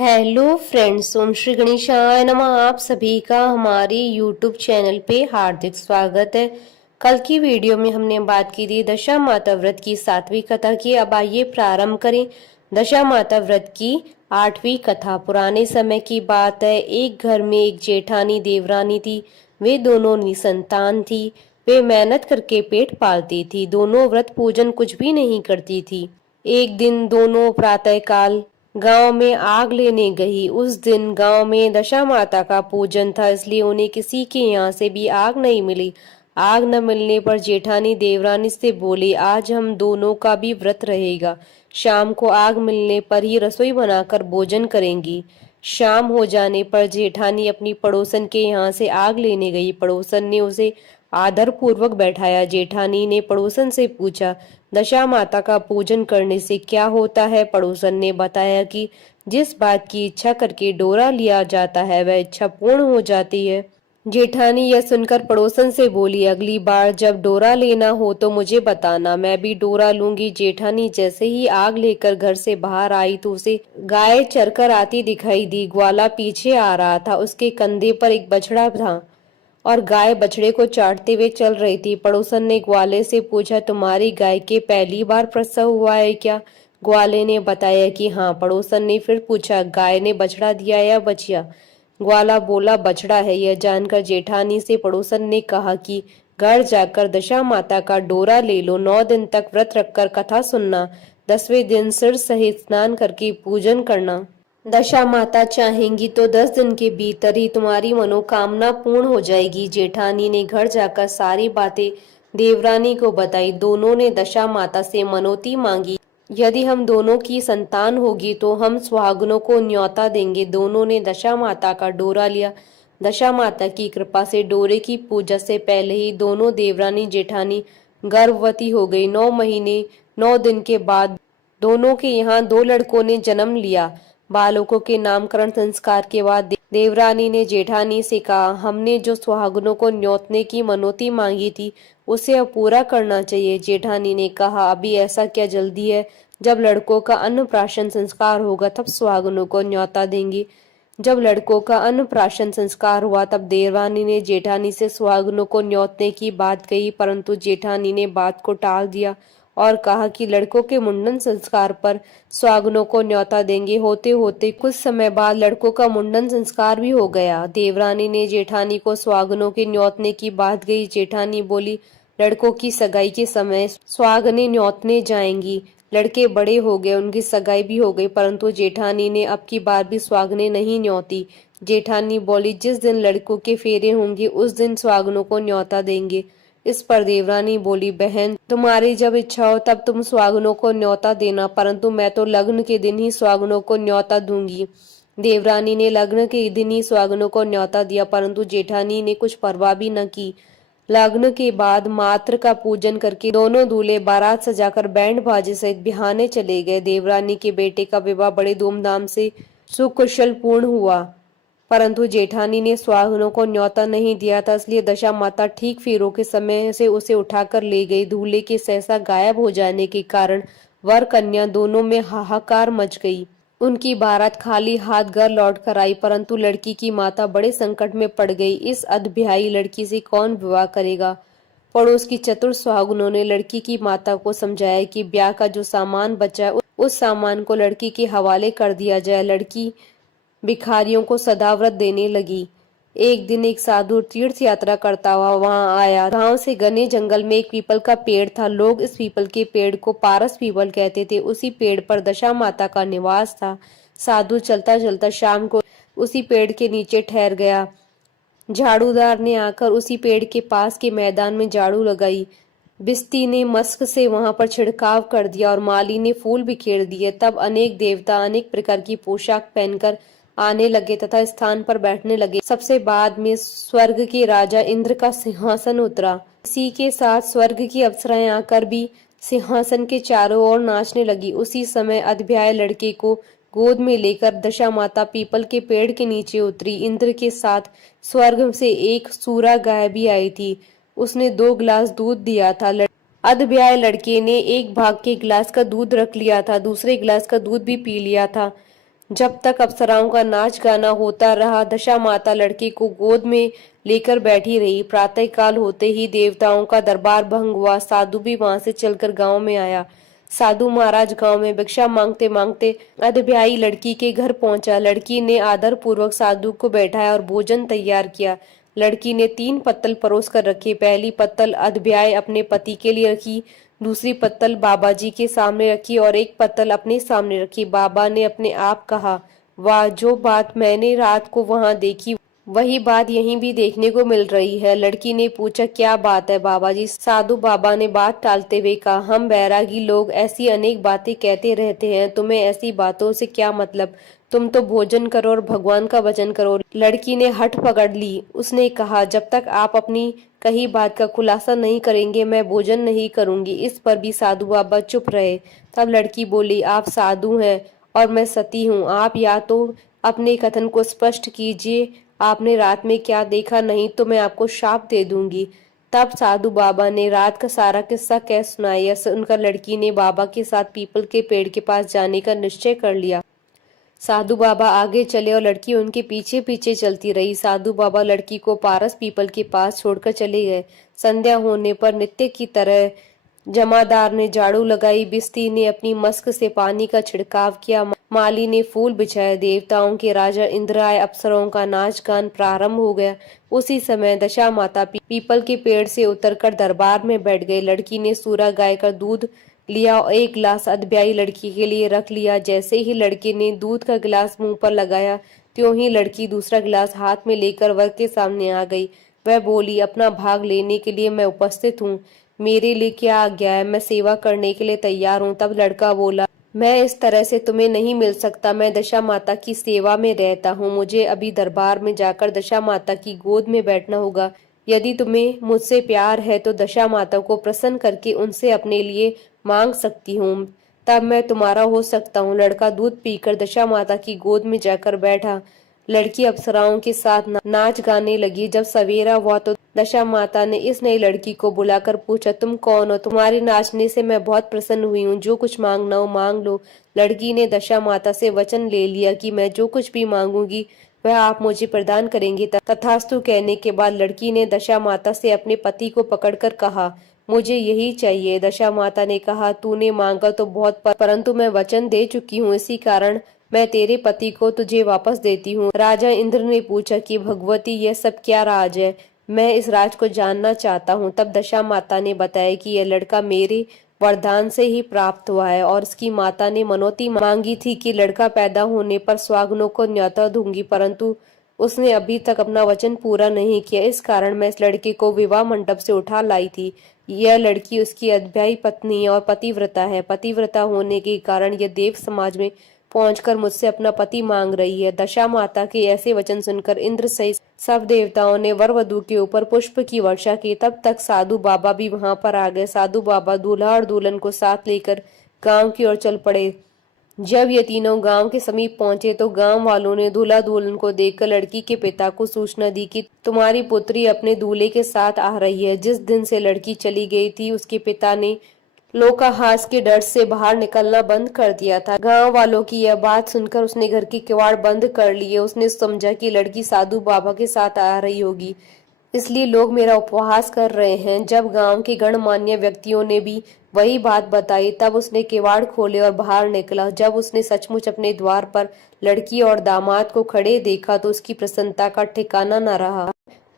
Hello friends, ओम श्री गणेशाय नमः। आप सभी का हमारे यूट्यूब चैनल पे हार्दिक स्वागत है। कल की वीडियो में हमने बात की थी दशा माता व्रत की 7वीं कथा की। अब आइए प्रारंभ करें दशा माता व्रत की 8वीं कथा। पुराने समय की बात है। एक घर में एक जेठानी देवरानी थी। वे दोनों निसंतान थी। वे मेहनत करके पेट पालती थी। दोनों व्रत पूजन कुछ भी नहीं करती थी। एक दिन दोनों प्रातःकाल गांव में आग लेने गई। उस दिन गांव में दशा माता का पूजन था, इसलिए उन्हें किसी के यहाँ से भी आग नहीं मिली। आग न मिलने पर जेठानी देवरानी से बोली, आज हम दोनों का भी व्रत रहेगा। शाम को आग मिलने पर ही रसोई बनाकर भोजन करेंगी। शाम हो जाने पर जेठानी अपनी पड़ोसन के यहाँ से आग लेने गई। पड़ोसन ने उसे आदर पूर्वक बैठाया। जेठानी ने पड़ोसन से पूछा, दशा माता का पूजन करने से क्या होता है? पड़ोसन ने बताया कि जिस बात की इच्छा करके डोरा लिया जाता है वह इच्छा पूर्ण हो जाती है। जेठानी यह सुनकर पड़ोसन से बोली, अगली बार जब डोरा लेना हो तो मुझे बताना, मैं भी डोरा लूंगी। जेठानी जैसे ही आग लेकर घर से बाहर आई तो उसे गाय चरकर आती दिखाई दी। ग्वाला पीछे आ रहा था। उसके कंधे पर एक बछड़ा था और गाय बछड़े को चाटते हुए चल रही थी। पड़ोसन ने ग्वाले से पूछा, तुम्हारी गाय के पहली बार प्रसव हुआ है क्या? ग्वाले ने बताया कि हाँ। पड़ोसन ने फिर पूछा, गाय ने बछड़ा दिया या बछिया? ग्वाला बोला, बछड़ा है। यह जानकर जेठानी से पड़ोसन ने कहा कि घर जाकर दशा माता का डोरा ले लो। 9 दिन तक व्रत रखकर कथा सुनना। 10वें दिन सिर सहित स्नान करके पूजन करना। दशा माता चाहेंगी तो 10 दिन के भीतर ही तुम्हारी मनोकामना पूर्ण हो जाएगी। जेठानी ने घर जाकर सारी बातें देवरानी को बताई। दोनों ने दशा माता से मनौती मांगी, यदि हम दोनों की संतान होगी तो हम सुहागनों को न्योता देंगे। दोनों ने दशा माता का डोरा लिया। दशा माता की कृपा से डोरे की पूजा से पहले ही दोनों देवरानी जेठानी गर्भवती हो गई। 9 महीने 9 दिन के बाद दोनों के यहाँ 2 लड़कों ने जन्म लिया। बालकों के नामकरण संस्कार के बाद देवरानी ने जेठानी से कहा, हमने जो सुहागनों को न्योतने की मनौती मांगी थी उसे अब पूरा करना चाहिए। जेठानी ने कहा, अभी ऐसा क्या जल्दी है? जब लड़कों का अन्नप्राशन संस्कार होगा तब सुहागनों को न्योता देंगे। जब लड़कों का अन्नप्राशन संस्कार हुआ तब देवरानी ने जेठानी से सुहागनों को न्योतने की बात कही, परंतु जेठानी ने बात को टाल दिया और कहा कि लड़कों के मुंडन संस्कार पर सुहागनों को न्योता देंगे। होते होते कुछ समय बाद लड़कों का मुंडन संस्कार भी हो गया। देवरानी ने जेठानी को सुहागनों के न्योतने की बात कही। जेठानी बोली, लड़कों की सगाई के समय सुहागनें न्योतने जाएंगी। लड़के बड़े हो गए, उनकी सगाई भी हो गई, परंतु जेठानी ने अब की बार भी सुहागनें नहीं न्योती। जेठानी बोली, जिस दिन लड़कों के फेरे होंगे उस दिन सुहागनों को न्योता देंगे। इस पर देवरानी बोली, बहन तुम्हारी जब इच्छा हो तब तुम सुहागनों को न्योता देना, परंतु मैं तो लग्न के दिन ही सुहागनों को न्योता दूंगी। देवरानी ने लग्न के दिन ही सुहागनों को न्योता दिया, परंतु जेठानी ने कुछ परवाह भी न की। लग्न के बाद मात्र का पूजन करके दोनों दूल्हे बारात सजाकर बैंड बाजे सहित बिहाने चले गए। देवरानी के बेटे का विवाह बड़े धूमधाम से सुकुशल पूर्ण हुआ, परंतु जेठानी ने सुहागनों को न्योता नहीं दिया था, इसलिए दशा माता ठीक फेरों के समय से उसे उठाकर ले गई। दूल्हे के सहसा गायब हो जाने के कारण वर कन्या दोनों में हाहाकार मच गई। उनकी बारात खाली हाथ घर लौट कर आई, परंतु लड़की की माता बड़े संकट में पड़ गई। इस अधब्याही लड़की से कौन विवाह करेगा? पड़ोस की चतुर सुहागनों ने लड़की की माता को समझाया कि ब्याह का जो सामान बचा है उस सामान को लड़की के हवाले कर दिया जाए। लड़की भिखारियों को सदाव्रत देने लगी। एक दिन एक साधु तीर्थ यात्रा करता हुआ वहां आया। गांव से घने जंगल में एक पीपल का पेड़ था। लोग इस पीपल के पेड़ को पारस पीपल कहते थे। उसी पेड़ पर दशा माता का निवास था। साधु चलता चलता शाम को उसी पेड़ के नीचे ठहर गया। झाड़ूदार ने आकर उसी पेड़ के पास के मैदान में झाड़ू लगाई। बिस्ती ने मस्क से वहां पर छिड़काव कर दिया और माली ने फूल बिखेर दिए। तब अनेक देवता अनेक प्रकार की पोशाक पहनकर आने लगे तथा स्थान पर बैठने लगे। सबसे बाद में स्वर्ग के राजा इंद्र का सिंहासन उतरा। इसी के साथ स्वर्ग की अप्सराएं आकर भी सिंहासन के चारों ओर नाचने लगी। उसी समय अधब्याय लड़के को गोद में लेकर दशा माता पीपल के पेड़ के नीचे उतरी। इंद्र के साथ स्वर्ग से एक सूरा गाय भी आई थी। उसने 2 गिलास दूध दिया था। अधब्याय लड़के ने एक भाग के गिलास का दूध रख लिया था, दूसरे गिलास का दूध भी पी लिया था। जब तक अप्सराओं का नाच गाना होता रहा, दशा माता लड़के को गोद में लेकर बैठी रही। प्रातःकाल होते ही देवताओं का दरबार भंग हुआ। साधु भी वहां से चलकर गांव में आया। साधु महाराज गांव में भिक्षा मांगते मांगते अधब्याई लड़की के घर पहुंचा। लड़की ने आदर पूर्वक साधु को बैठाया और भोजन तैयार किया। लड़की ने 3 पत्तल परोस कर रखे। पहली पत्तल अधब्याय अपने पति के लिए रखी, दूसरी पत्तल बाबा जी के सामने रखी और एक पत्तल अपने सामने रखी। बाबा ने अपने आप कहा, वाह, जो बात मैंने रात को वहां देखी वही बात यहीं भी देखने को मिल रही है। लड़की ने पूछा, क्या बात है बाबा जी? साधु बाबा ने बात टालते हुए कहा, हम बैरागी लोग ऐसी अनेक बातें कहते रहते हैं, तुम्हें ऐसी बातों से क्या मतलब? तुम तो भोजन करो और भगवान का भजन करो। लड़की ने हठ पकड़ ली। उसने कहा, जब तक आप अपनी कही बात का खुलासा नहीं करेंगे मैं भोजन नहीं करूंगी। इस पर भी साधु बाबा चुप रहे। तब लड़की बोली, आप साधु हैं और मैं सती हूँ। आप या तो अपने कथन को स्पष्ट कीजिए, आपने रात में क्या देखा, नहीं तो मैं आपको शाप दे दूंगी। तब साधु बाबा ने रात का सारा किस्सा कह सुनाया। सुनकर लड़की ने बाबा के साथ पीपल के पेड़ के पास जाने का निश्चय कर लिया। साधु बाबा आगे चले और लड़की उनके पीछे पीछे चलती रही। साधु बाबा लड़की को पारस पीपल के पास छोड़कर चले गए। संध्या होने पर नित्य की तरह जमादार ने झाड़ू लगाई, बिस्ती ने अपनी मस्क से पानी का छिड़काव किया, माली ने फूल बिछाए, देवताओं के राजा इंद्र आए, अप्सराओं का नाच गान प्रारंभ हो गया। उसी समय दशा माता पीपल के पेड़ से उतरकर दरबार में बैठ गई। लड़की ने सूरा गाय का दूध लिया और 1 गिलास अधब्याई लड़की के लिए रख लिया। जैसे ही लड़के ने दूध का गिलास मुंह पर लगाया, त्यों ही लड़की दूसरा गिलास हाथ में लेकर वर के सामने आ गई। वह बोली, अपना भाग लेने के लिए मैं उपस्थित हूँ, मेरे लिए क्या आज्ञा है, मैं सेवा करने के लिए तैयार हूँ। तब लड़का बोला, मैं इस तरह से तुम्हें नहीं मिल सकता, मैं दशा माता की सेवा में रहता हूँ, मुझे अभी दरबार में जाकर दशा माता की गोद में बैठना होगा। यदि तुम्हें मुझसे प्यार है तो दशा माता को प्रसन्न करके उनसे अपने लिए मांग सकती हूँ, तब मैं तुम्हारा हो सकता हूँ। लड़का दूध पीकर दशा माता की गोद में जाकर बैठा। लड़की अप्सराओं के साथ नाच गाने लगी। जब सवेरा हुआ तो दशा माता ने इस नई लड़की को बुलाकर पूछा, तुम कौन हो? तुम्हारे नाचने से मैं बहुत प्रसन्न हुई हूँ, जो कुछ मांगना हो मांग लो। लड़की ने दशा माता से वचन ले लिया कि मैं जो कुछ भी मांगूंगी वह आप मुझे प्रदान करेंगी। तथास्तु कहने के बाद लड़की ने दशा माता से अपने पति को पकड़कर कहा, मुझे यही चाहिए। दशा माता ने कहा, तूने मांगा तो बहुत, परंतु मैं वचन दे चुकी हूँ, इसी कारण मैं तेरे पति को तुझे वापस देती हूँ। राजा इंद्र ने पूछा कि भगवती, यह सब क्या राज है? मैं इस राज को जानना चाहता हूँ। तब दशा माता ने बताया कि यह लड़का मेरे वरदान से ही प्राप्त हुआ है और उसकी माता ने मनौती मांगी थी कि लड़का पैदा होने पर सुहागनों को न्योता दूंगी, परंतु उसने अभी तक अपना वचन पूरा नहीं किया। इस कारण मैं इस लड़के को विवाह मंडप से उठा लाई थी। यह लड़की उसकी अध्यायी पत्नी और पतिव्रता है। पतिव्रता होने के कारण यह देव समाज में पहुंचकर मुझसे अपना पति मांग रही है। दशा माता के ऐसे वचन सुनकर इंद्र सहित सब देवताओं ने वर वधू के ऊपर पुष्प की वर्षा की। तब तक साधु बाबा भी वहां पर आ गए। साधु बाबा दूल्हा और दुल्हन को साथ लेकर गांव की ओर चल पड़े। जब ये तीनों गांव के समीप पहुंचे तो गांव वालों ने दूल्हा दुल्हन को देखकर लड़की के पिता को सूचना दी कि तुम्हारी पुत्री अपने दूल्हे के साथ आ रही है। जिस दिन से लड़की चली गई थी उसके पिता ने लोकाहास के डर से बाहर निकलना बंद कर दिया था। गांव वालों की यह बात सुनकर उसने घर के किवाड़ बंद कर लिए। उसने समझा कि लड़की साधु बाबा के साथ आ रही होगी, इसलिए लोग मेरा उपहास कर रहे हैं। जब गांव के गणमान्य व्यक्तियों ने भी वही बात बताई तब उसने किवाड़ खोले और बाहर निकला। जब उसने सचमुच अपने द्वार पर लड़की और दामाद को खड़े देखा तो उसकी प्रसन्नता का ठिकाना न रहा।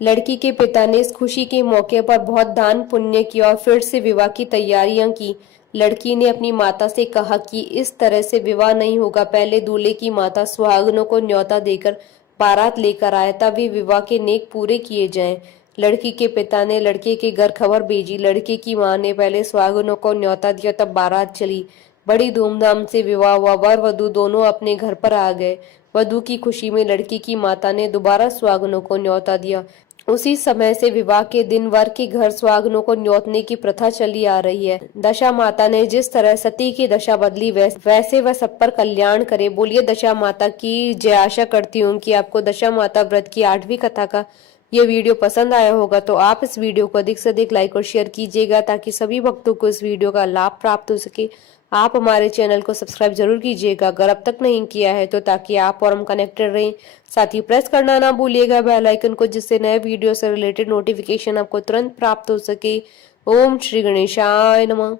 लड़की के पिता ने इस खुशी के मौके पर बहुत दान पुण्य किया और फिर से विवाह की तैयारियां की। लड़की ने अपनी माता से कहा कि इस तरह से विवाह नहीं होगा, पहले दूल्हे की माता सुहागनों को न्योता देकर बारात लेकर आए, तब भी विवाह के नेक पूरे किए जाएं। लड़की के पिता ने लड़के के घर खबर भेजी। लड़के की मां ने पहले सुहागनों को न्योता दिया, तब बारात चली। बड़ी धूमधाम से विवाह हुआ। वर वधू दोनों अपने घर पर आ गए। वधू की खुशी में लड़की की माता ने दोबारा सुहागनों को न्योता दिया। उसी समय से विवाह के दिन वर के घर सुहागनों को न्योतने की प्रथा चली आ रही है। दशा माता ने जिस तरह सती की दशा बदली वैसे वह सब पर कल्याण करे। बोलिए दशा माता की जय। आशा करती हूँ कि आपको दशा माता व्रत की 8वीं कथा का ये वीडियो पसंद आया होगा, तो आप इस वीडियो को अधिक से अधिक लाइक और शेयर कीजिएगा ताकि सभी भक्तों को इस वीडियो का लाभ प्राप्त हो सके। आप हमारे चैनल को सब्सक्राइब जरूर कीजिएगा अगर अब तक नहीं किया है तो, ताकि आप और हम कनेक्टेड रहें। साथ ही प्रेस करना ना भूलिएगा बेल आइकन को, जिससे नए वीडियो से रिलेटेड नोटिफिकेशन आपको तुरंत प्राप्त हो सके। ओम श्री गणेशाय नमः।